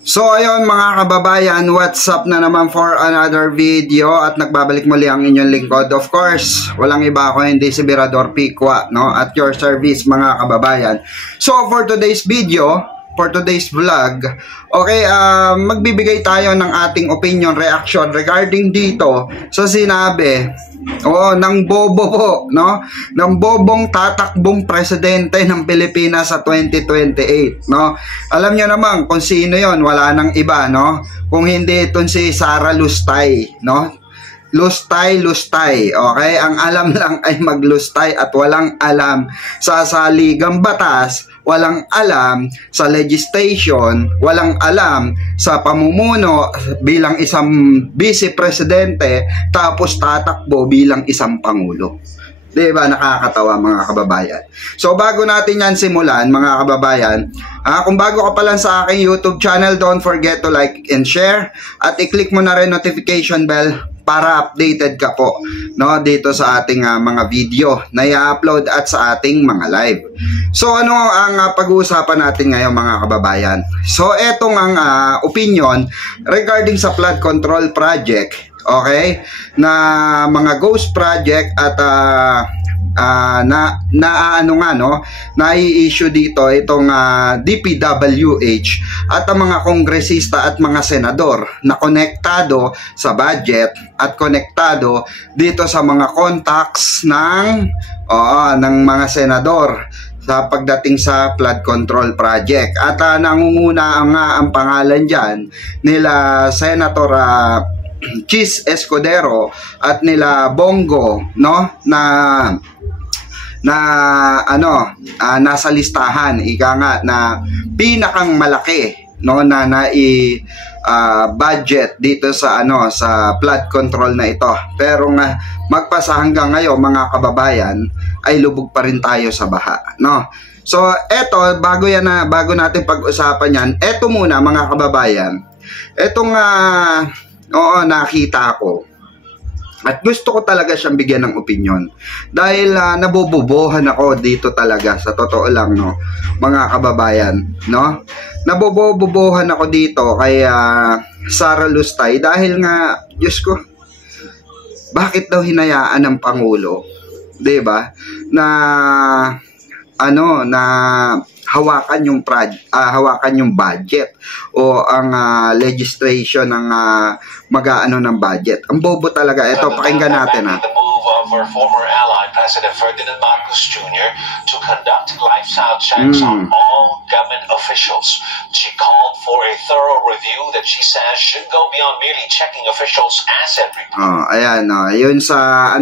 So ayun mga kababayan, what's up na naman for another video at nagbabalik muli ang inyong lingkod. Of course, walang iba ako hindi si Birador Pikwa, no? At your service mga kababayan. So for today's video, for today's vlog, okay, magbibigay tayo ng ating opinion, reaction regarding dito sa sinabi ng bobo po, no? Ng bobong tatakbong presidente ng Pilipinas sa 2028, no? Alam nyo naman kung sino yon, wala nang iba, no? Kung hindi itong si Sara Lustay, no? Lustay, okay? Ang alam lang ay maglustay at walang alam sa saligang batas, walang alam sa legislation, walang alam sa pamumuno bilang isang vice-presidente, tapos tatakbo bilang isang pangulo. Diba, nakakatawa mga kababayan. So bago natin yan simulan mga kababayan, kung bago ka pa lang sa aking YouTube channel, don't forget to like and share at i-click mo na rin notification bell para updated ka po, no, dito sa ating mga video na i-upload at sa ating mga live. So ano ang pag-uusapan natin ngayon mga kababayan? So etong ang opinion regarding sa flood control project, okay, na mga ghost project at nai-issue dito itong DPWH at ang mga kongresista at mga senador na konektado sa budget at konektado dito sa mga contacts ng mga senador sa pagdating sa flood control project. At nangunguna ang pangalan dyan nila Senator Chis Escudero at nila Bongo, no, nasa listahan, ika nga, na pinakang malaki, no, na budget dito sa sa flood control na ito. Pero nga magpasa hanggang ngayon mga kababayan ay lubog pa rin tayo sa baha, no. So eto, bago natin pag-usapan yan, eto muna mga kababayan, etong nakita ko at gusto ko talaga siyang bigyan ng opinion dahil nabobobohan ako dito talaga, sa totoo lang, no, mga kababayan, no. Nabobobohan ako dito kay Sara Lustay dahil nga, Diyos ko, bakit daw hinayaan ng Pangulo, 'di ba, na hawakan yung budget o ang legislation ng mag-aano ng budget. Ang bobo talaga. Ito, pakinggan natin The move of our former ally, President Ferdinand Marcos Jr., to conduct lifestyle checks on all government officials. She called for a thorough review that she says should go beyond merely checking officials' asset reports. Ayan, yun sa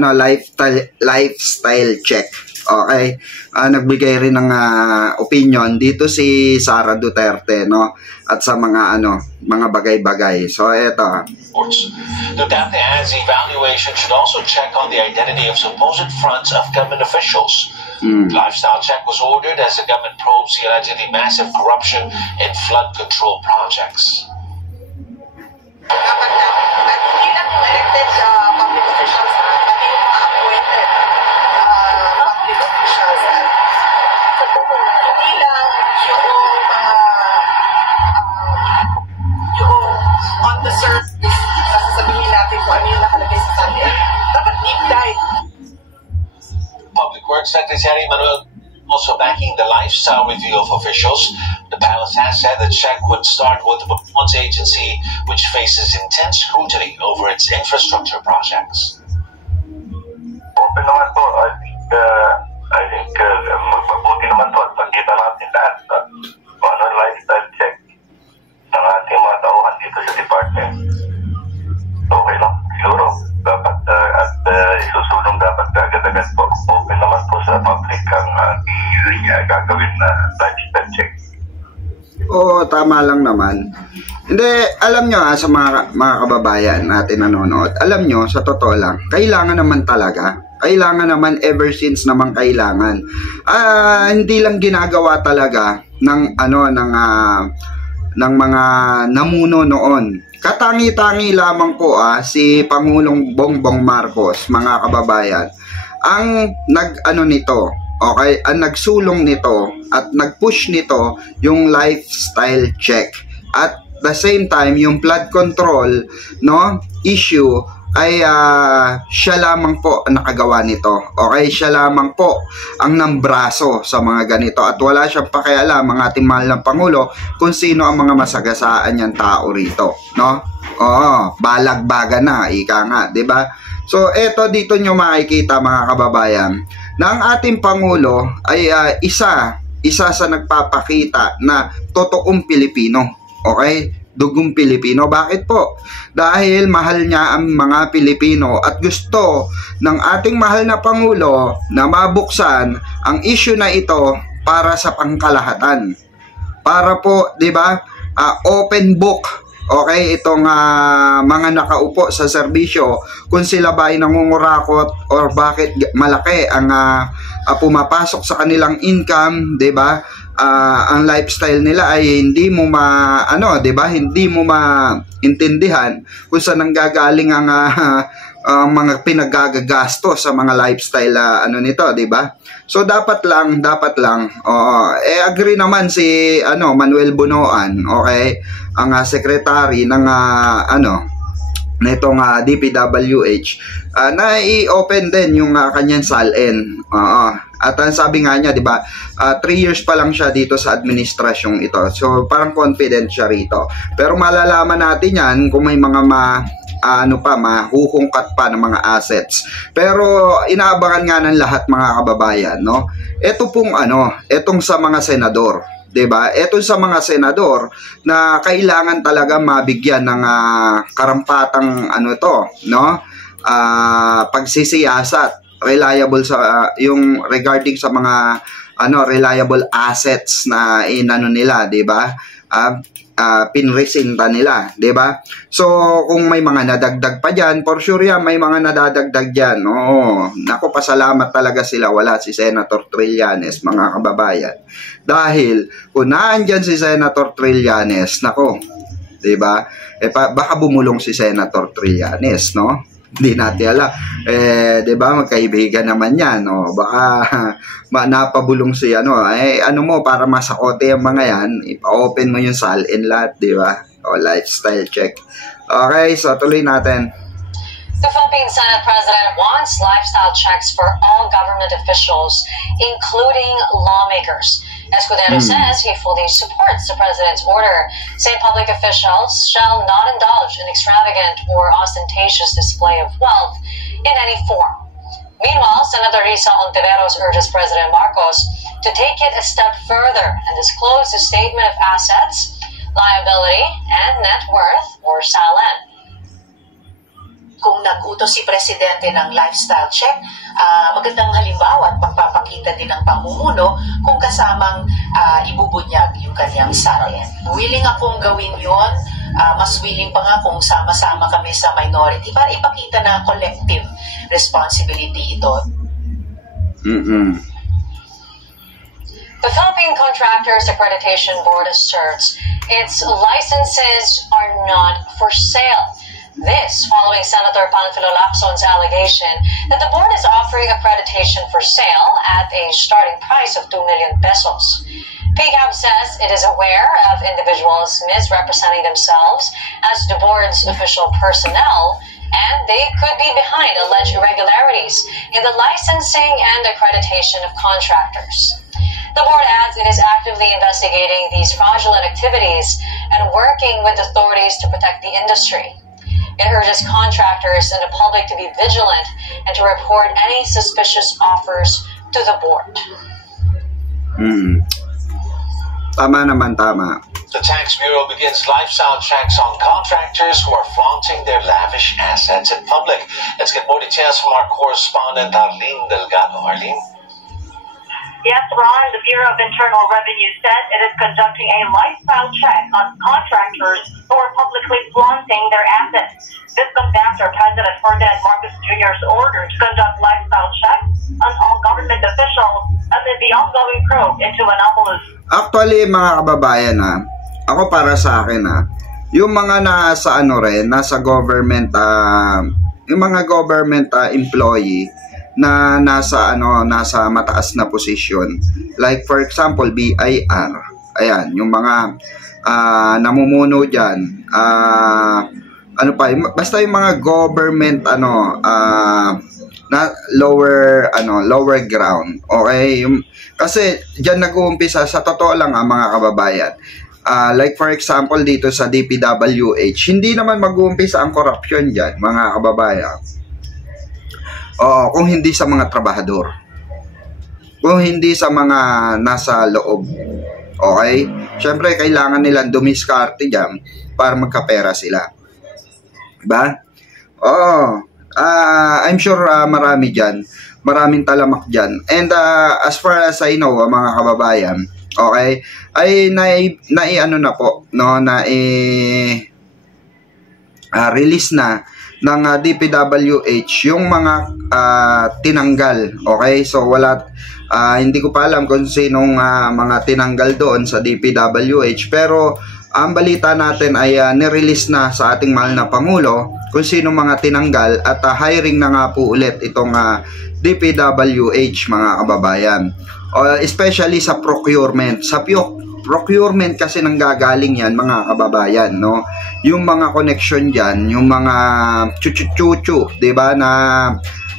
lifestyle check. Okay, nagbigay rin ng opinion dito si Sara Duterte, no, at sa mga mga bagay-bagay. So eto. Duterte adds evaluation should also check on the identity of supposed fronts of government officials. Lifestyle check was ordered as the government probes the allegedly massive corruption in flood control projects. Public Works Secretary Manuel also backing the lifestyle review of officials. The palace has said the check would start with the performance agency, which faces intense scrutiny over its infrastructure projects. Open naman po. I think mabuti naman po at pagkita natin lahat lifestyle check ng ating mga tauhan dito sa department. Okay lang, siguro. Dapat isusulong dapat agad-agad po. Open naman po sa public ang gagawin na lifestyle check. Oo, tama lang naman. Hindi, alam nyo sa mga kababayan natin nanonood, alam nyo, sa totoo lang, kailangan naman talaga. Kailangan naman, ever since naman kailangan. Hindi lang ginagawa talaga ng mga namuno noon. Katangi-tangi lamang po si Pangulong Bongbong Marcos, mga kababayan, ang nito, okay, ang nagsulong nito at nag-push nito yung lifestyle check. At the same time, yung flood control, no, issue ay siya lamang po ang nakagawa nito. Okay, siya lamang po ang nambraso sa mga ganito at wala siyang pakialam ang ating mahal na Pangulo kung sino ang mga masagasaan niyang tao rito, no? Oo, balagbaga na, ika nga, 'di ba? So, eto dito nyo makikita mga kababayan na ang ating Pangulo ay isa sa nagpapakita na totoong Pilipino. Okay? Dugong Pilipino. Bakit po? Dahil mahal niya ang mga Pilipino at gusto ng ating mahal na Pangulo na mabuksan ang issue na ito para sa pangkalahatan. Para po, 'di ba? Open book. Okay, itong mga nakaupo sa serbisyo kung sila ba ay nangungurakot or bakit malaki ang pumapasok sa kanilang income, 'di ba? Ang lifestyle nila ay hindi mo 'di ba? Hindi mo maintindihan kung saan nanggagaling ang mga pinagagagastos sa mga lifestyle nito, 'di ba? So dapat lang agree naman si Manuel Bunoan, okay? Ang secretary ng nitong DPWH na i-open din yung kanyang SALN. At ang sabi nga niya, 'di ba, 3 years pa lang siya dito sa administrasyong ito. So parang confident siya rito. Pero malalaman natin 'yan kung may mga mahuhungkat pa ng mga assets. Pero inaabangan nga ng lahat mga kababayan, no? Ito pong etong sa mga senador, 'di ba? Ito sa mga senador na kailangan talaga mabigyan ng karampatang no? Pagsisiyasat, reliable sa yung regarding sa mga reliable assets na nila, 'di ba? Pinresinta nila, 'di ba? So kung may mga nadagdag pa diyan, for sure yan, may mga nadadagdag diyan. Nako, pasalamat talaga sila wala si Senator Trillanes, mga kababayan. Dahil kung naandyan si Senator Trillanes, nako, 'di ba? Baka bumulong si Senator Trillanes, no? Hindi natin alam. 'Di ba, magkaibigan naman 'yan, no? Baka napabulong si mo para masakote ang mga 'yan, ipa-open mo yung SALN lahat, 'di ba? O lifestyle check. Okay, so tuloy natin. The Philippine Senate President wants lifestyle checks for all government officials, including lawmakers. Escudero says he fully supports the president's order, saying public officials shall not indulge in extravagant or ostentatious display of wealth in any form. Meanwhile, Senator Risa Ontiveros urges President Marcos to take it a step further and disclose the statement of assets, liability, and net worth, or SALN. Kung nag-utos si Presidente ng lifestyle check, magandang halimbawa at magpapakita din ng pamumuno kung kasamang ibubunyag yung kanyang SALN. Willing akong gawin yon, mas willing pa nga kung sama-sama kami sa minority para ipakita na collective responsibility ito. The Philippine Contractors Accreditation Board asserts its licenses are not for sale. This following Senator Panfilo Lacson's allegation that the board is offering accreditation for sale at a starting price of 2 million pesos. PCAB says it is aware of individuals misrepresenting themselves as the board's official personnel, and they could be behind alleged irregularities in the licensing and accreditation of contractors. The board adds it is actively investigating these fraudulent activities and working with authorities to protect the industry. It urges contractors and the public to be vigilant and to report any suspicious offers to the board. Tama naman, tama. The Tax Bureau begins lifestyle checks on contractors who are flaunting their lavish assets in public. Let's get more details from our correspondent, Arlene Delgado. Arlene? Yes, Ron, the Bureau of Internal Revenue said it is conducting a lifestyle check on contractors who are publicly flaunting their assets. This comes after President Ferdinand Marcos Jr.'s order to conduct lifestyle checks on all government officials amid the ongoing probe into anomalous. Actually, mga kababayan, ako para sa akin, yung mga nasa nasa government, yung mga government employee na nasa mataas na posisyon, like for example BIR, Ayan, yung mga namumuno dyan. Ano pa, basta yung mga government, na lower ground. Okay? Kasi dyan nag-uumpisa, sa totoo lang mga kababayan. Like for example, dito sa DPWH, hindi naman mag-uumpisa ang corruption dyan, mga kababayan. Kung hindi sa mga trabahador. Kung hindi sa mga nasa loob. Okay? Siyempre, kailangan nilang dumiskarte dyan para magkapera sila. Diba? I'm sure marami dyan. Maraming talamak dyan. And as far as I know, mga kababayan, okay, ay release na ng DPWH yung mga tinanggal. Okay? So, hindi ko pa alam kung sinong mga tinanggal doon sa DPWH, pero ang balita natin ay nirelease na sa ating mahal na Pangulo kung sino mga tinanggal at hiring na nga po ulit itong DPWH, mga kababayan. Especially sa procurement. Sa procurement kasi nanggagaling yan, mga kababayan, no? Yung mga connection dyan, yung mga chuchu, diba, na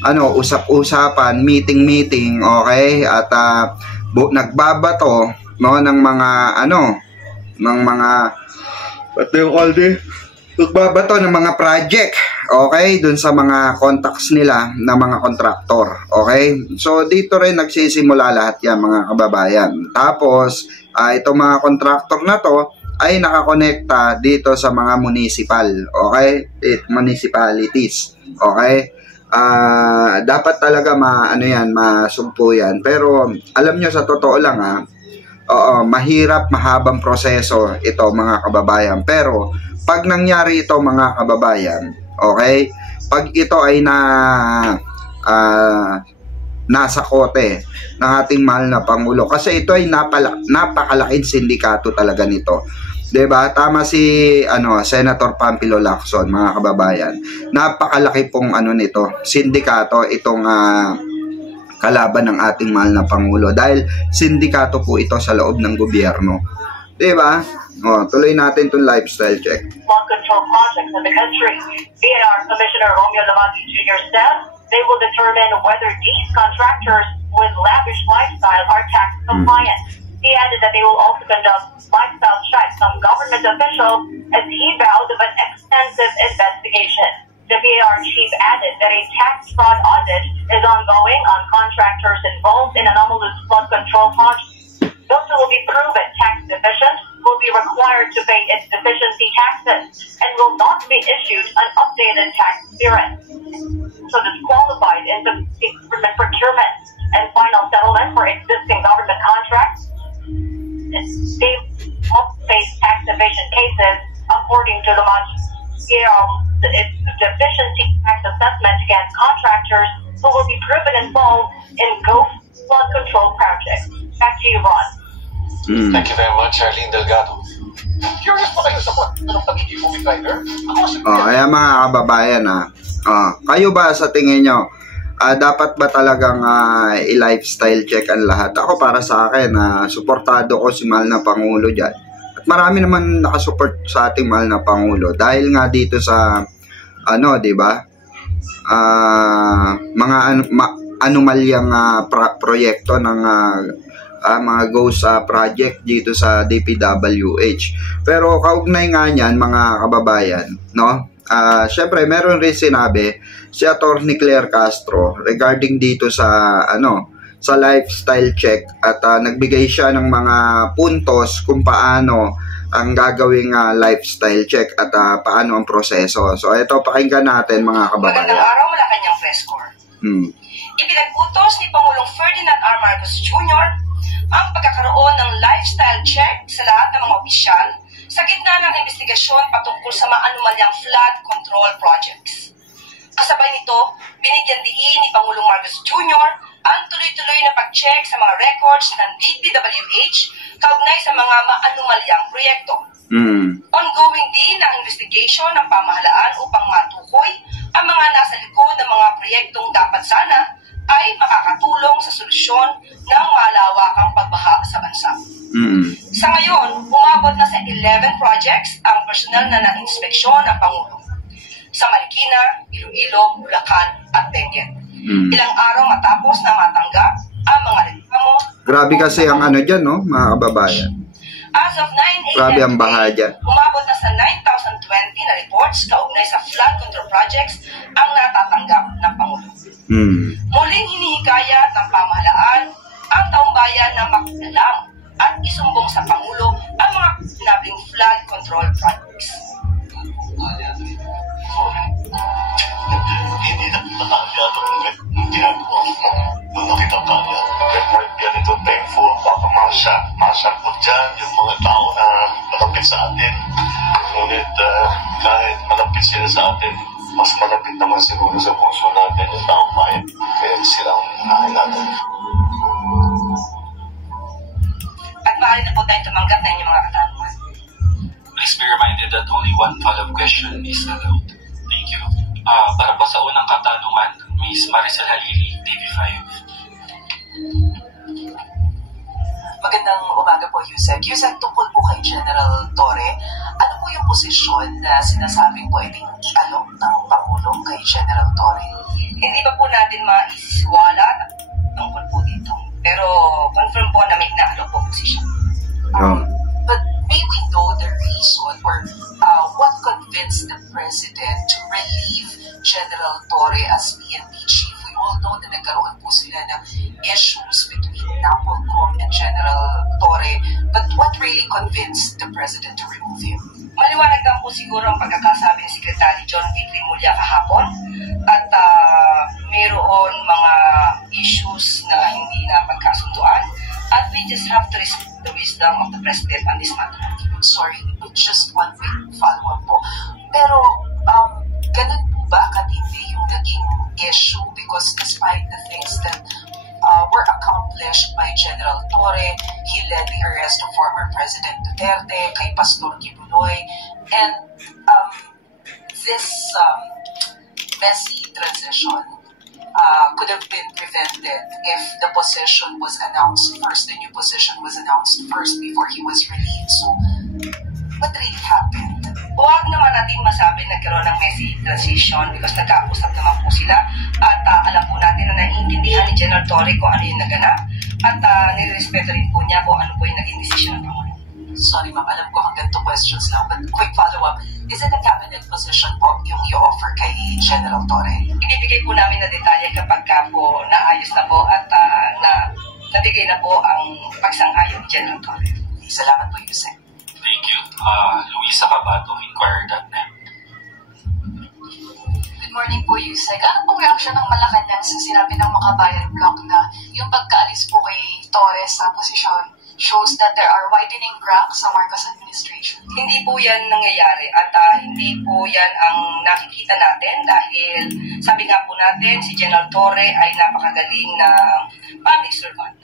usap-usapan, meeting, okay? At nagbabato, no, ng mga nagbabato ng mga project, okay, dun sa mga contacts nila na mga kontraktor, okay? So dito rin nagsisimula lahat yan, mga kababayan. Tapos itong mga kontraktor na to ay nakakonekta dito sa mga municipal, okay? Municipalities, okay? Dapat talaga masumpo yan. Pero alam nyo, sa totoo lang mahirap, mahabang proseso ito, mga kababayan. Pero pag nangyari ito, mga kababayan, okay, pag ito ay nasa kote ng ating mahal na Pangulo, kasi ito ay napakalaking sindikato talaga nito. Diba? Tama si Senator Panfilo Lacson, mga kababayan. Napakalaki pong nito, sindikato itong kalaban ng ating mahal na Pangulo, dahil sindikato po ito sa loob ng gobyerno. Diba? Tuloy natin itong lifestyle check. Flood control projects in the country. DNR Commissioner Romeo Lamati Jr. said they will determine whether these contractors with lavish lifestyle are tax compliant. He added that they will also conduct lifestyle checks on government officials as he vowed of an extensive investigation. The BAR chief added that a tax fraud audit is ongoing on contractors involved in anomalous flood control projects. Those who will be proven tax deficient will be required to pay its deficiency taxes and will not be issued an updated tax clearance. So disqualified in the government procurement and final settlement for existing government contracts, they won't face tax evasion cases, according to the deficiency tax assessment against contractors who will be proven involved in ghost flood control projects. Back to you, Ron. Thank you very much, Arlene Delgado. Curious pa kayo sa anong pagiging movie writer? Kaya mga kababayan, kayo ba sa tingin nyo, dapat ba talagang i-lifestyle check ang lahat? Ako, para sa akin, suportado ko si mahal na Pangulo dyan. At marami naman nakasupport sa ating mahal na Pangulo. Dahil nga dito sa, diba? Mga anomalyang proyekto ng mga ghost project dito sa DPWH. Pero kaugnay nga niyan, mga kababayan, no? Syempre meron rin sinabi si Attorney Claire Castro regarding dito sa sa lifestyle check, at nagbigay siya ng mga puntos kung paano ang gagawing lifestyle check at paano ang proseso. So ito, pakinggan natin, mga kababayan. Magandang araw, Malacanang Press Corps. Ipinag-utos ni Pangulong Ferdinand R. Marcos Jr. ang pagkakaroon ng lifestyle check sa lahat ng mga opisyal sa gitna ng investigasyon patungkol sa maanumalyang flood control projects. Kasabay nito, binigyan diin ni Pangulong Marcos Jr. ang tuloy-tuloy na pag-check sa mga records ng DPWH kaugnay sa mga maanumalyang proyekto. Ongoing din ang investigation ng pamahalaan upang matukoy ang mga nasa likod ng mga proyektong dapat sana ay makakatulong sa solusyon ng malawakang pagbaha sa bansa. Sa ngayon, personal na na-inspeksyon ng Pangulo sa Marikina, Iloilo, Bulacan at Benguet. Ilang araw matapos na matanggap ang mga reklamo. Grabe kasi ang ano dyan, no, mga kababayan. As of 9 a.m. Grabe ang baha dyan. Umabot na sa 9,020 na reports kaugnay sa flood control projects ang natatanggap ng Pangulo. Muling hinihikayat ng pamahalaan ang taong bayan na makialam at isumbong sa Pangulo ang mga sinabing flood control projects. Hindi na nakakagado ng ginagawa mo. Nung nakita ka niya, it might be a little painful. Baka masakot dyan yung mga tao na malapit sa atin. Ngunit kahit malapit sila sa atin, mas malapit naman siguro sa puso natin yung taong bayan. Kaya sila ang unahin natin. At maaari na po tayong tumanggap na inyong mga katanungan. Please be reminded that only one follow-up question is allowed. Thank you. Para po sa unang katanungan, Ms. Maricel Halili, TV5. Magandang umaga po, Yusek. Yusek, tungkol po kay General Torre, ano po yung posisyon na sinasabing pwedeng i-alok ng Pangulo kay General Torre? Hindi pa po natin maisisiwala tungkol po dito. Pero confirm po na may naalok po posisyon. But may we know the reason or what convinced the President to relieve General Torre as PNP chief? We all know na nagkaroon po sila ng issues between NAPOLCOM and General Torre. But what really convinced the President to remove him? Maliwanag lang po siguro ang pagkakasabi ni Secretary John V. Trimulya kahapon at mayroon mga issues na hindi na pagkasunduan at we just have to respect the wisdom of the President on this matter. Sorry, just one quick follow-up po. Pero, ganun po ba katindi yung naging issue? Because despite the things that were accomplished by General Torre, he led the arrest of former President Duterte, kay Pastor Kibuloy, and this messy transition could have been prevented if the position was announced first, the new position was announced first before he was relieved. So, what really happened? Huwag naman natin masabi nagkaroon ng messy transition because nagkausap naman po sila at alam po natin na naiintindihan ni General Torre kung ano yung naganap at nirespeto rin po niya kung ano po yung naging desisyon ng Pangulo. Sorry ma'am, alam ko hanggang 2 questions lang, but quick follow-up. Is it a cabinet position po yung i-offer kay General Torre? Ibibigay po namin na detalye kapag po naayos na po at nabigay na po ang pagsang-ayon ni General Torre. Salamat po, Yusek. Thank you. Luisa Cabato, Inquirer.net. Good morning po, Yusek. Ano pong reaksyon ng Malacanang sa sinabi ng Makabayan Bloc na yung pagkaalis po kay Torres sa posisyon shows that there are widening cracks sa Marcos administration? Hindi po yan nangyayari at hindi po yan ang nakikita natin dahil sabi nga po natin si General Torre ay napakagaling na public servant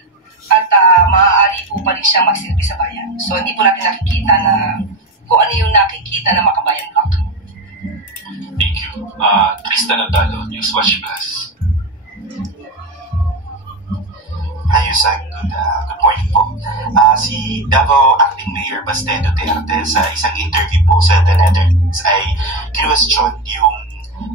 at maaari po pa rin siyang magsilbi sa bayan. So hindi po natin nakikita na kung ano yung nakikita ng Makabayan Bloc. Thank you. Tristan Otalo, Newswatch Plus. Hi, Yusek. Good morning po. Si Davao Acting Mayor Baste Duterte sa isang interview po sa The Netherlands ay kinwestiyon yung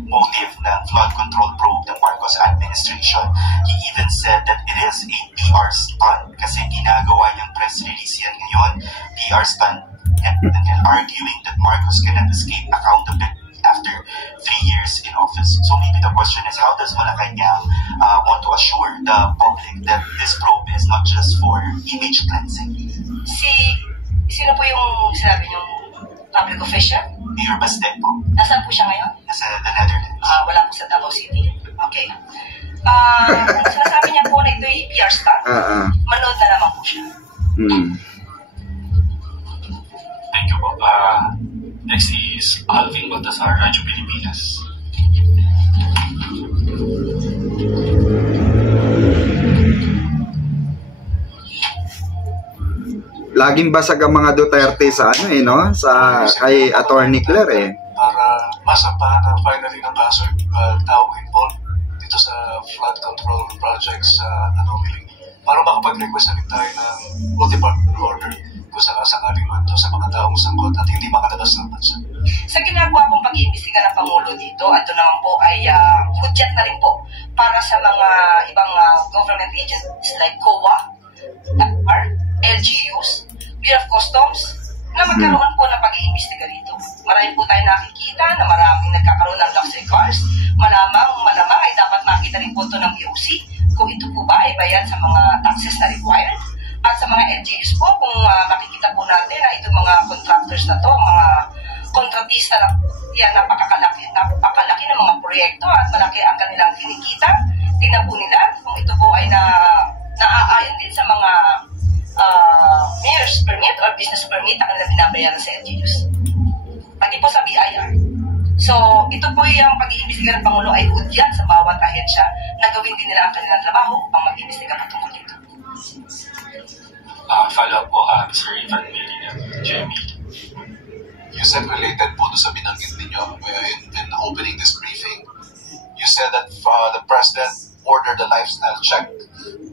motive ng flood control probe ng Marcos administration. He even said that it is a PR stunt kasi ginagawa niyang press release yan ngayon, PR stunt, and arguing that Marcos cannot escape accountability after 3 years in office. So maybe the question is, how does Malacanang want to assure the public that this probe is not just for image cleansing? Sino po yung sinabi yung public official? Mayor Baste po. Nasaan po siya ngayon? Nasa The Netherlands. Wala po sa Davao City. Okay. Sinasabi niya po na ito yung PR stunt. Manood na naman po siya. Thank you po. Next is Alvin Baltasar, Radyo Pilipinas. Laging basag ang mga Duterte sa no? Sa kay Attorney Claire Para masampahan na finally ng kaso tao involved dito sa flood control projects sa anomaly. Para makapag-request na rin tayo ng multi-partner order kung kung sakasakaling man to sa mga taong sangkot at hindi makalabas ng bansa. Sa ginagawa pong pag-iimbestiga ng Pangulo dito, ito naman po ay hudyat na rin po para sa mga ibang government agencies like COA, DAR, LGUs, Bureau of Customs, na magkaroon po ng pag-iimbestiga rito. Marami po tayo nakikita na maraming nagkakaroon ng luxury cars. Malamang ay dapat makita rin po ito ng BOC kung ito po ba ay bayad sa mga taxes na required. At sa mga LGUs po, kung makikita po natin na itong mga contractors na to, mga kontratista na yan, napakalaki ng mga proyekto at malaki ang kanilang kinikita. Tingnan po nila kung ito po ay naaayon din sa mga mayor's permit or business permit na kanilang binabayaran sa LGUs. Pati po sa BIR. So, ito po yung pag-iimbestiga ng Pangulo ay hudyat sa bawat ahensya na gawin din nila ang kanilang trabaho upang mag-iimbestiga patungkol dito. Follow up po, Mr. Ivan Medina, Jeremy. You said related po sa binanggit ninyo in opening this briefing. You said that the President ordered a lifestyle check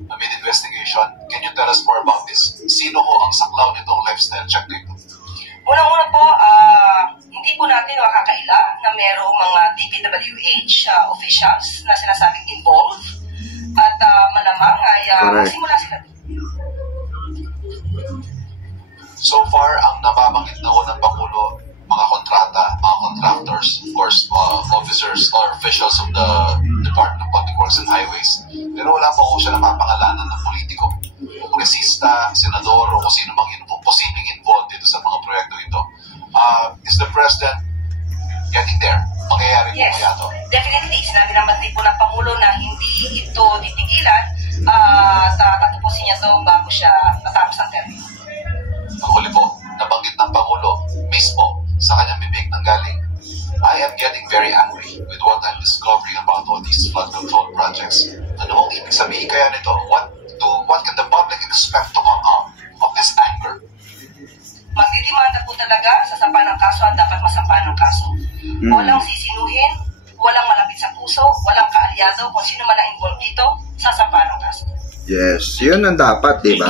amid investigation. Can you tell us more about this? Sino ho ang saklaw nitong lifestyle check nito? Unang-una po, hindi po natin makakaila na mayroong mga DPWH officials na sinasabing involved at malamang ay magsimula sila. So far, ang nababanggit na ho ng Pangulo, mga kontrata, mga contractors, of course, officers or officials of the Department of Public Works and Highways. Pero wala pa ho siya napapangalanan ng politiko, kongresista, senador, o kung sino mang posibleng involved dito sa mga proyekto ito. Is the President getting there? Mangyayari po kaya ito? Definitely. Sinabi naman din po ng Pangulo na hindi ito titigilan at tatapusin niya ito bago siya matapos ang termino. Ang huli po, nabanggit ng Pangulo mismo sa kanyang bibig nang galing, I am getting very angry with what I'm discovering about all these flood control projects. Ano ang ibig sabihin kaya nito? What can the public expect to come out of this anger? Magdidimanda po talaga sa sampa ng kaso at dapat masampa ng kaso. Walang sisinuhin, walang malapit sa puso, walang kaalyado, kung sino man ang involved dito, sasampa ng kaso. Yes, yun ang dapat, di ba?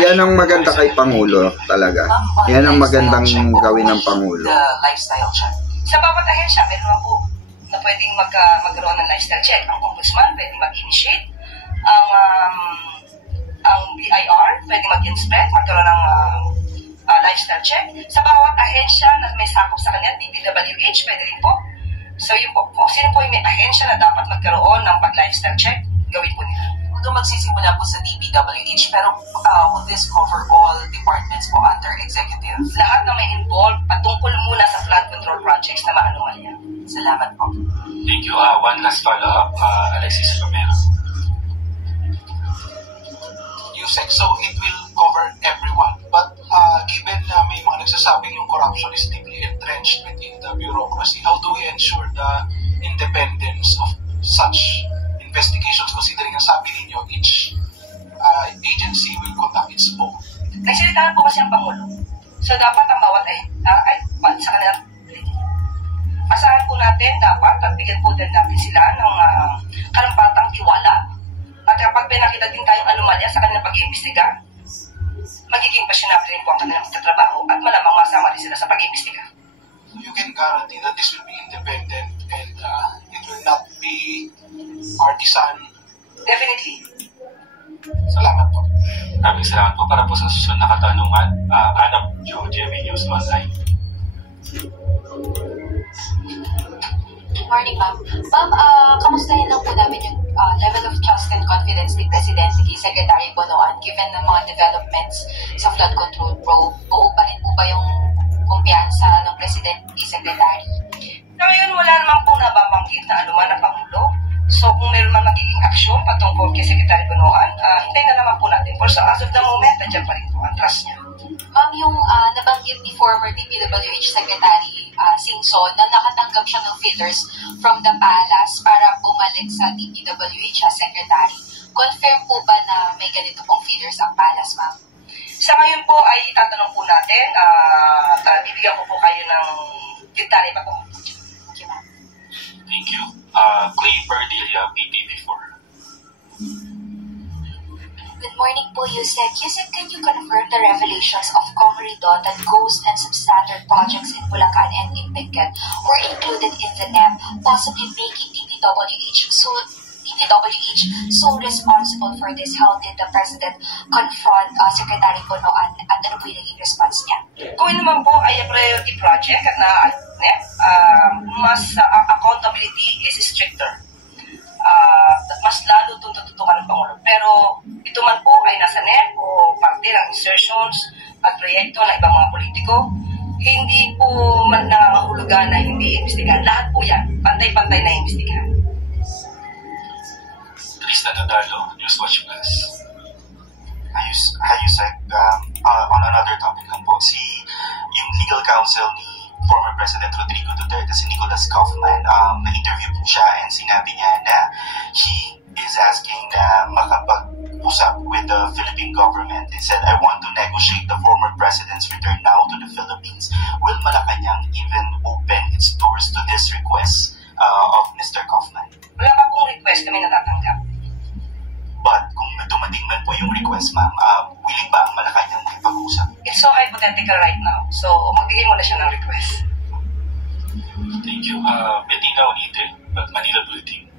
Yan ang maganda kay Pangulo talaga. Yan ang magandang gawin ng Pangulo. Lifestyle check. Sa bawat ahensya, meron naman po na pwedeng magkaroon ng lifestyle check. Ang Ombudsman pwedeng mag-initiate. Ang BIR pwedeng mag-inspect, magkaroon ng lifestyle check. Sa bawat ahensya na may sakop sa kanya, DPWH, pwede rin po. So yun po, kung sino po yung may ahensya na dapat magkaroon ng pag-lifestyle check, gawin po nila. Ito magsisimula po sa DPWH, pero will this cover all departments po under executive? Lahat na may involved patungkol muna sa flood control projects na maanumalya. Salamat po. Thank you. One last follow-up, Alexis Romero. Yusek, so it will cover everyone. But given na may mga nagsasabing yung corruption is deeply entrenched within the bureaucracy, how do we ensure the independence of such investigations, considering ang sabi ninyo, each agency will conduct its own? Nagsalita po kasi ang Pangulo. So dapat ang bawat ay sa kanilang asahan po natin dapat at bigyan po din natin sila ng karampatang tiwala. At kapag may nakita din tayong anomalya sa kanilang pag-iimbestiga, magiging passionable rin po ang kanilang pagtatrabaho at malamang masama din sila sa pag-iimbestiga. So you can guarantee that this will be independent and it will not be partisan? Definitely. Salamat po. Maraming salamat po. Para po sa susunod na katanungan, Anab Joe, GMA News Online. Good morning, ma'am. Ma'am, kamustahin lang po namin yung level of trust and confidence ni Presidente kay Secretary Bonoan given ng mga developments sa flood control probe. Buo pa rin po ba yung kumpiyansa ng Presidente kay Secretary? So ngayon, wala naman po nababanggit na anuman ang Pangulo. So kung meron man magiging aksyon patungkol kay Secretary Bonoan, hintayin na naman po natin. For so as of the moment, nandiyan pa rin po ang trust niya. Ma'am, yung nabanggit ni former DPWH Secretary Singson na nakatanggap siya ng feeders from the palace para bumalik sa DPWH as Secretary. Confirm po ba na may ganito pong feeders ang palace, ma'am? Sa ngayon po ay itatanong po natin at bibigyan ko po kayo ng detalye pa po. Thank you. Clay Perdilla, PTV4. Good morning po, Yusek. Yusek, can you confirm the revelations of Comeridon that ghost and substandard projects in Bulacan and in Benguet were included in the NEP, possibly making DPWH so responsible for this? How did the President confront Secretary Bonoan at ano po yung naging response niya? Kung naman po ay a priority project at na-NEP, mas accountability is stricter. Mas lalo itong tututukan ng Pangulo. Pero ito man po ay nasa NEP o parte ng insertions at proyekto ng ibang mga politiko, hindi po man nangangahulugan na hindi imbestigahan. Lahat po yan, pantay-pantay na imbestigahan. Tristan Nadalo, Newswatch Plus. Yusek, on another topic lang po, yung legal counsel ni former President Rodrigo Duterte, si Nicholas Kaufman, na-interview po siya and sinabi niya na he is asking na makapag-usap with the Philippine government. He said, I want to negotiate the former president's return now to the Philippines. Will Malacanang even open its doors to this request of Mr. Kaufman? Wala pa pong request kami natatanggap. But kung dumating man po yung request, ma'am, willing ba ang Malacanang makipag-usap? It's so hypothetical right now. So, magbigay muna siya ng request. Thank you. Bettina Onite, Manila Bulletin.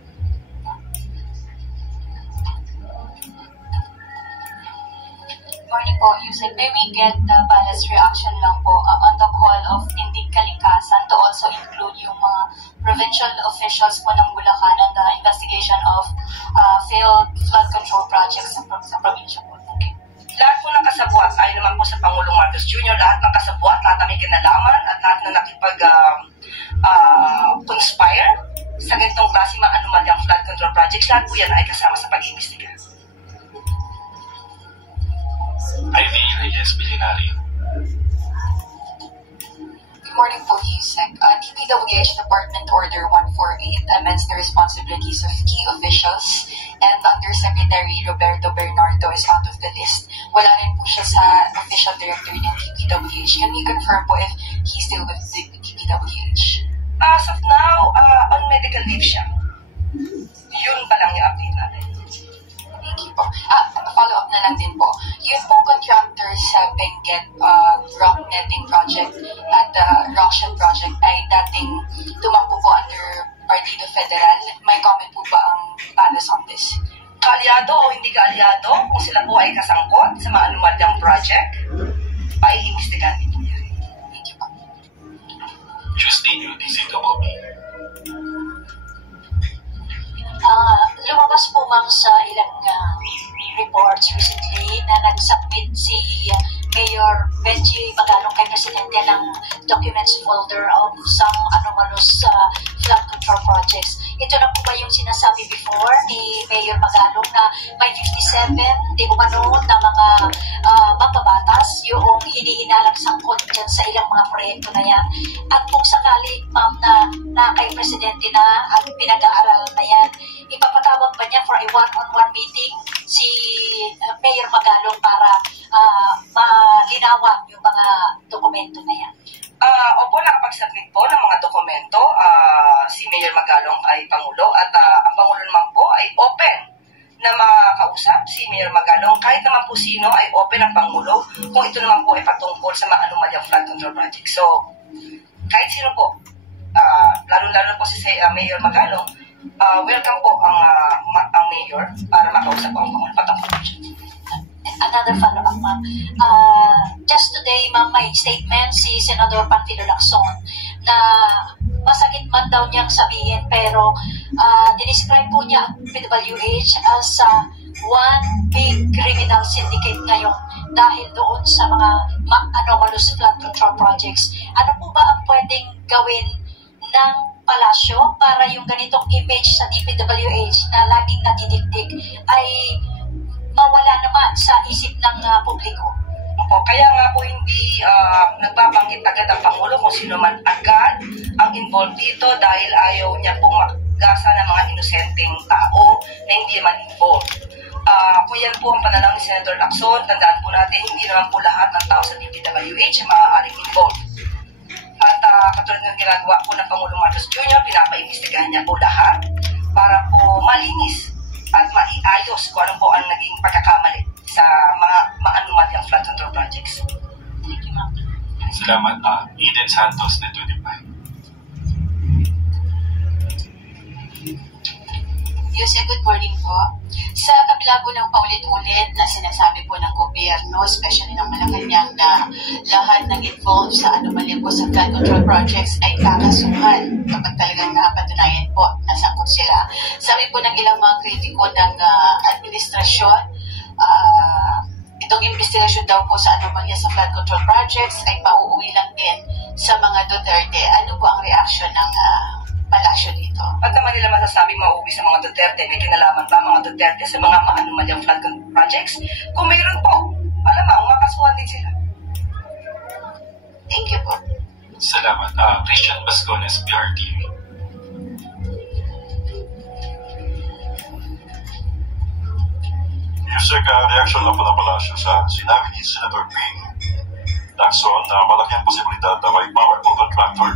Morning po, Yusek. May we get the balanced reaction lang po on the call of Tindig Kalikasan to also include yung mga provincial officials po ng Bulacan on the investigation of failed flood control projects sa probinsya po. Lahat po ng kasabwat ay naman po sa Pangulong Marcos Jr. Lahat ng kasabwat, lahat na may kinalaman at lahat na nakipag-conspire sa ganitong klase mga anomalyang flood control projects, lahat po yan ay kasama sa pag-iimbestiga. Ivy Reyes, Billionario. Good morning po, Yusek. DPWH Department Order 148 amends the responsibilities of key officials and Undersecretary Roberto Bernardo is out of the list. Wala rin po siya sa official director ng DPWH. Can you confirm po if he's still with the DPWH? As of now, on medical leave siya. Yun pa lang yung update natin. Thank you po. Follow up na lang din po. Yung pong contractors sa Benguet rock netting project at Rockshell project ay dating tumakbo po under Partido Federal. May comment po ba ang panas on this? Kaalyado o hindi kaalyado, kung sila po ay kasangkot sa mga anomalyang project, paiimbestigahan ito. Thank you po. Tuesday, DCWB. Lumabas po ma'am sa ilang reports recently na nag-submit si Mayor Benji Magalong kay Presidente ng documents folder of some anomalous flood control projects. Ito na po ba yung sinasabi before ni Mayor Magalong na may 57 di umano na mga mambabatas yung hinihinalang sangkot dyan sa ilang mga proyekto na yan? At kung sakali ma'am na kay Presidente na at pinag-aaralan na yan, ipapatawag ba niya for a one-on-one meeting si Mayor Magalong para malinawan yung mga dokumento na yan? Opo, nakapag-submit po ng mga dokumento si Mayor Magalong ay Pangulo at ang Pangulo naman po ay open na makausap si Mayor Magalong. Kahit naman po sino ay open ang Pangulo kung ito naman po ay patungkol sa mga anomalyang flood control project. So, kahit sino po, lalo-lalo po si Mayor Magalong, welcome po ang Mayor para makausap po ang Pangulo patungkol po siya. Another follow-up, ma'am. Just today, ma'am, may statement si Senador Panfilo Lacson na masakit man daw niyang sabihin pero dinescribe po niya ang PWH as one big criminal syndicate ngayon dahil doon sa mga anomalous flood control projects. Ano po ba ang pwedeng gawin ng palasyo para yung ganitong image sa DPWH na laging nadidikdik ay mawala naman sa isip ng publiko? Opo, kaya nga po hindi nagbabanggit agad ang Pangulo kung sino man agad ang involved dito dahil ayaw niya pong magasa ng mga inosenteng tao na hindi man involved. Kung yan po ang pananaw ni Senator Lacson, tandaan po natin, hindi naman po lahat ng tao sa DPWH ay maaaring involved. At katulad ng ginagawa po ng Pangulong Marcos Jr., pinapaimbestigahan niya po lahat para po malinis at maiayos kung ano po ang naging pagkakamali sa mga maanumalyang flood control projects. Thank you, ma'am. Salamat. Eden Santos, Net 25. Yusek, good morning po. Sa kabila po ng paulit-ulit na sinasabi po ng gobyerno, especially ng Malacanang, na lahat ng involved sa anomalya po sa flood control projects ay kakasuhan kapag talagang napatunayan po na sangkot sila. Sabi po ng ilang mga kritiko ng administrasyon, itong investigasyon daw po sa anomalya sa flood control projects ay pauuwi lang din sa mga Duterte. Ano po ang reaction ng palasyo dito? Ba't naman nila masasabing mauwi sa mga Duterte? May kinalaman ba mga Duterte sa mga maanumalyang flood control projects? Kung mayroon po, malamang makasuhan din sila. Thank you po. Salamat. Christian Bascones, PRTV. Yusek, reaction lang po na palasyo sa sinabi ni Senator Ping Lacson na malaki ang posibilidad na may powerful contractor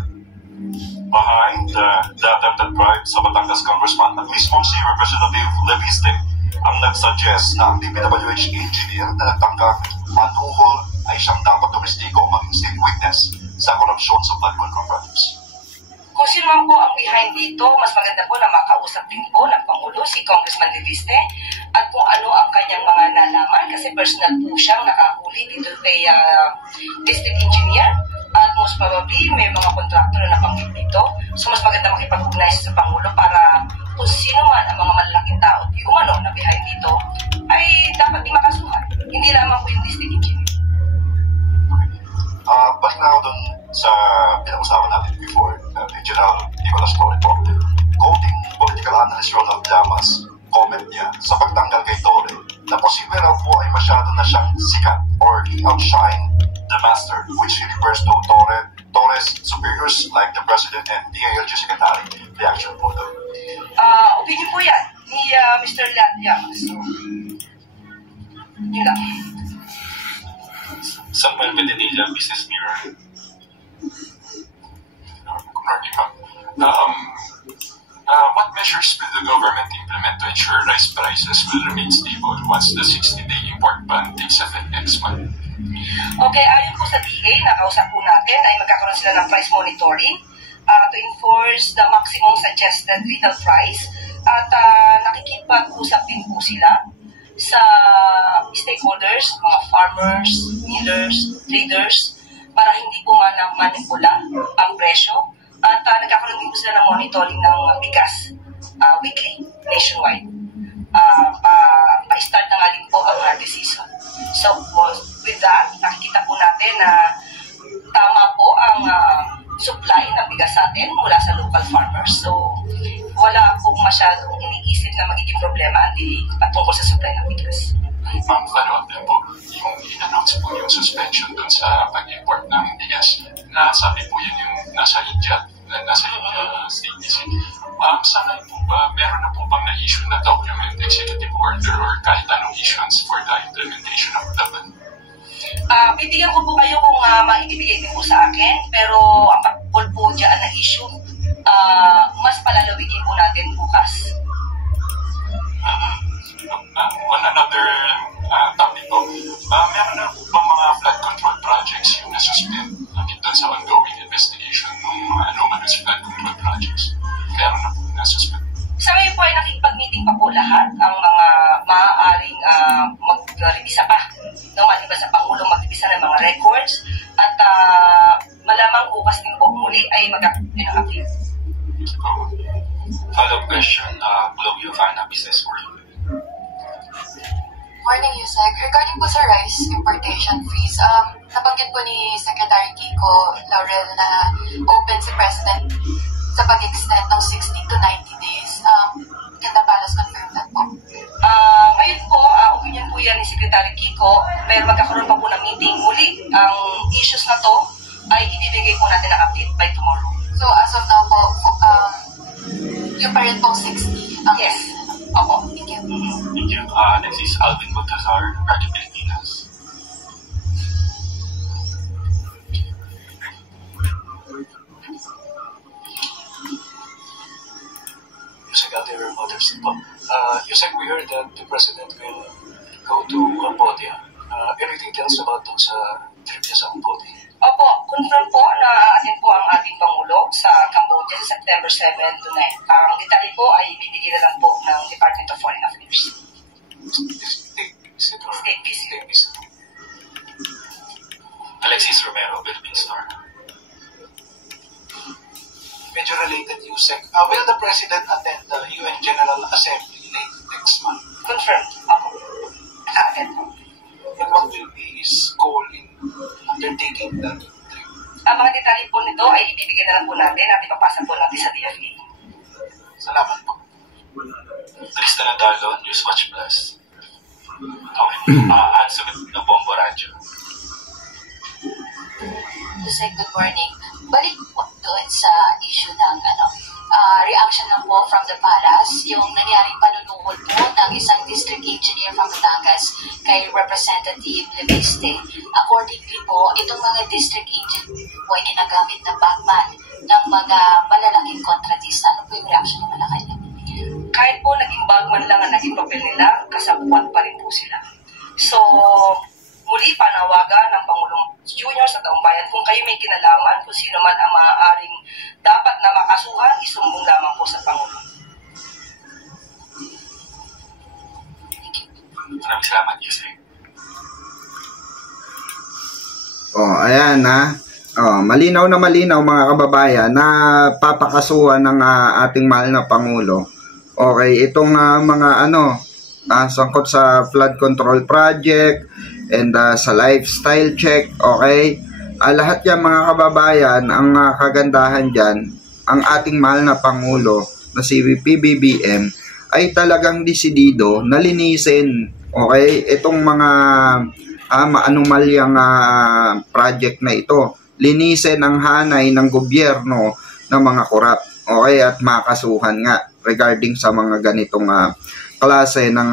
behind the attempted bribe sa Batangas Congressman. At mismo si Representative Leviste ang nagsuggest na ang DPWH engineer na nagtangkang manuhol ay siyang dapat domestiko maging state witness sa korupsyon sa flood control projects. Kung sino man po ang behind dito, mas maganda po na makausap din po ng Pangulo si Congressman Leviste at kung ano ang kanyang mga nalaman kasi personal po siyang nakahuli dito kay district engineer. At most probably, may mga contractor na napanggit dito. So, mas maganda makipag-ugnayan sa Pangulo para kung sino man ang mga malalaking tao di umano na behind dito ay dapat di makasuhan. Hindi lamang po yung district engineer. Balik na ako dun sa pinag-usapan natin before, General Nicolas Torre Porter. Quoting political analyst Ronald Llamas, comment niya sa pagtanggal kay Torre na posible raw po ay masyado na siyang sikat or he outshine the master, which he refers to Torres superiors like the President and DILG Secretary. Reaction po daw. Opinion po yan ni Mr. Latya. So, yun lang. Samuel Medinilla, Business Mirror. Good morning, ma'am. What measures will the government implement to ensure rice prices will remain stable once the 60-day import ban takes effect next month? Okay, ayon po sa DA, nakausap po natin ay magkakaroon sila ng price monitoring to enforce the maximum suggested retail price at nakikipag-usap din po sila sa stakeholders, mga farmers, millers, traders, para hindi po manipula ang presyo at nagkakaroon din po sila ng monitoring ng bigas weekly, nationwide. Pa-start na nga din po ang harvest season. So, with that, nakikita po natin na tama po ang supply ng bigas sa atin mula sa local farmers. So, wala po masyadong iniisip na magiging problema patungkol sa supply ng bigas. Ma'am, follow-up na po. Yung in-announce po yung suspension dun sa pag-import ng bigas, na sabi po yun yung nasa India, nasa state visit. Sana po ba, meron na po bang na-issue na document, executive order, or kahit anong issuance for the implementation of the ban? Bibigyan ko po kayo kung maibibigay din po sa akin, pero ang pagpul po dyan na issue, mas palalawigin po natin bukas. On another topic po, meron na po bang mga flood control projects yung nasuspend doon sa ongoing investigation ng mga anomalous flood control projects? Meron na po nasuspend. Sa ngayon po ay nakikipag-meeting pa po lahat ang mga maaaring mag-revisa pa. No, maliban sa Pangulo mag-revisa ng mga records at malamang bukas din po muli ay mag-update. Follow-up question, Chloe of Ana, Business World. Morning, Yusek. Regarding po sa rice importation fees, nabanggit po ni Secretary Kiko Laurel na open si President sa pag-extend ng 60 to 90 days. Can the palace confirm that po? Ngayon po, opinion po yan ni Secretary Kiko, pero magkakaroon pa po ng meeting. Muli, ang issues na to ay ibibigay po natin ang update by tomorrow. So, as of now po, yung pa rin pong 60? Yes. Opo. Thank you. Thank you. Next is Alvin Baltazar, Radio Pilipinas. Yusek Alderer, Mothers po. Yusek, we heard that the President will go to Corpon details about dun sa trip niya sa Cambodia? Opo, confirm po na aatin po ang ating Pangulo sa Cambodia sa September 7 to 9. Ang detalye po ay ibibigay na lang po ng Department of Foreign Affairs. State visit. Alexis Romero, Philippine Star. Medyo related, Yusek. Will the President attend the UN General Assembly late next month? Confirmed. Opo. Attend. And what will be his goal in undertaking that trip? Ang mga detalye po nito ay ibibigay na lang po natin at ipapasa po natin sa DFA. Salamat po. Trista Natalo, Newswatch Plus. Okay. Answer ng Bombo Radio. Jose, good morning. Balik po doon sa issue ng reaction lang po from the palace, yung nangyaring panunuhol po ng isang district engineer from Batangas kay Representative Leviste. Accordingly po, itong mga district engineer po ay ginagamit na bagman ng mga malalaking kontratista. Ano po yung reaction ng Malakay? Kahit po naging bagman lang ang naging papel nila, kasabuan pa rin po sila. So, muli panawagan ng Pangulong Junior sa taong bayan, kung kayo may kinalaman, kung sino man ang maaaring dapat na makasuhan, isumbong lamang po sa Pangulo. Maraming salamat, Yusek. Ayan malinaw na malinaw mga kababayan na papakasuhan ng ating mahal na Pangulo. Okay, itong mga sangkot sa flood control project and sa lifestyle check, okay? Lahat yan mga kababayan, ang kagandahan dyan, ang ating mahal na Pangulo na si PBBM ay talagang desidido na linisin, okay? Itong mga maanumalyang project na ito. Linisin ang hanay ng gobyerno ng mga korap, okay? At makasuhan nga regarding sa mga ganitong klase ng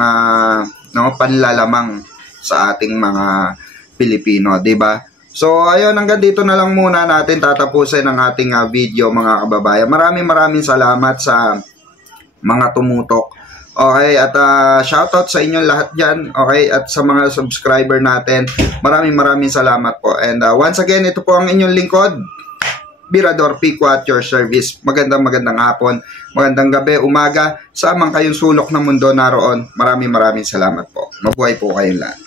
panlalamang sa ating mga Pilipino, di ba? So, ayun, hanggang dito na lang muna natin tatapusin ang ating video mga kababayan. Maraming salamat sa mga tumutok. Okay, at shoutout sa inyong lahat dyan. Okay, at sa mga subscriber natin, maraming salamat po. And once again, ito po ang inyong lingkod, Birador Pico at your service. Magandang hapon, magandang gabi, umaga, sa mang kayong sulok ng mundo naroon. Maraming salamat po. Mabuhay po kayong lahat.